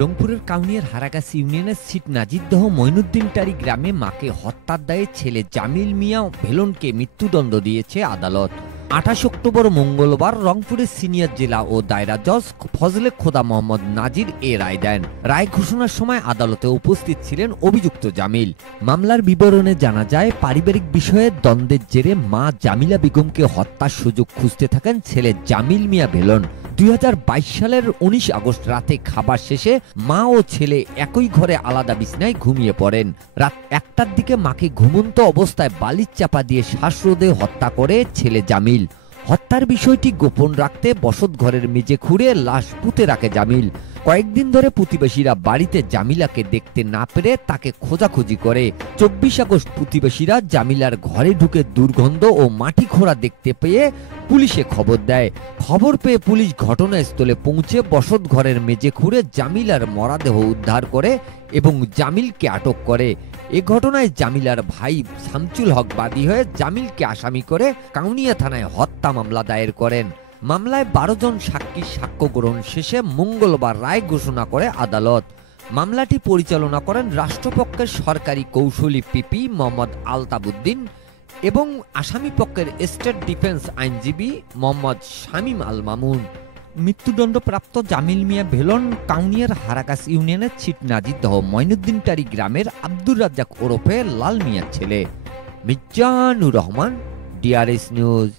রংপুরের কাউনিয়ার হারাগাছ ইউনিয়নের সিট নাজিরদহ মঈনুদ্দিনটারি গ্রামে মাকে হত্যার দায়ে ছেলে জামিল মিয়া ভেলনকে মৃত্যুদণ্ড দিয়েছে আদালত। ২৮ অক্টোবর মঙ্গলবার রংপুরের সিনিয়র জেলা ও দায়রা জজ ফজলে খোদা মোহাম্মদ নাজির এ রায় দেন। রায় ঘোষণার সময় আদালতে উপস্থিত ছিলেন অভিযুক্ত জামিল। মামলার বিবরণে জানা যায়, পারিবারিক বিষয়ে দ্বন্দ্বের জেরে মা জামিলা বেগমকে হত্যার সুযোগ খুঁজতে থাকেন ছেলে জামিল মিয়া ভেলন। ২০২২ সালের ১৯ আগস্ট রাতে খাবার শেষে মা ও ছেলে একই ঘরে আলাদা বিছানায় ঘুমিয়ে পড়েন। রাত ১টার দিকে মাকে ঘুমন্ত অবস্থায় বালির চাপা দিয়ে শ্বাসরোধে হত্যা করে ছেলে জামিল। হত্যার বিষয়টি গোপন রাখতে বসত ঘরের মেঝে খুঁড়ে লাশ পুঁতে রাখে জামিল। কয়েকদিন ধরে প্রতিবেশীরা বাড়িতে জামিলাকে দেখতে না পেরে তাকে খোঁজাখুঁজি করে। ২৪ আগস্ট প্রতিবেশীরা জামিলার ঘরে ঢুকে দুর্গন্ধ ও মাটি খোঁড়া দেখতে পেয়ে পুলিশে খবর দেয়। খবর পেয়ে পুলিশ ঘটনাস্থলে পৌঁছে বসত ঘরের মেঝে খুঁড়ে জামিলার মরদেহ উদ্ধার করে এবং জামিলকে আটক করে। এ ঘটনায় জামিলার ভাই শামসুল হক বাদী হয়ে জামিলকে আসামি করে কাউনিয়া থানায় হত্যা মামলা দায়ের করেন। মামলায় ১২ জন সাক্ষীর সাক্ষ্য গ্রহণ শেষে মঙ্গলবার রায় ঘোষণা করে আদালত। মামলাটি পরিচালনা করেন রাষ্ট্রপক্ষের সরকারি কৌশলী পিপি মোহাম্মদ আলতাবউদ্দিন এবং আসামি পক্ষের স্টেট ডিফেন্স আইনজীবী মোহাম্মদ শামীম আল মামুন। মৃত্যুদণ্ডপ্রাপ্ত জামিল মিয়া ভেলন কাউনিয়ার হারাগাছ ইউনিয়নের ছিট নাজিরদহ মঈনুদ্দিনটারি গ্রামের আব্দুর রাজ্জাক ওরফে লাল মিয়ার ছেলে। Mizanur Rahman, DRS news.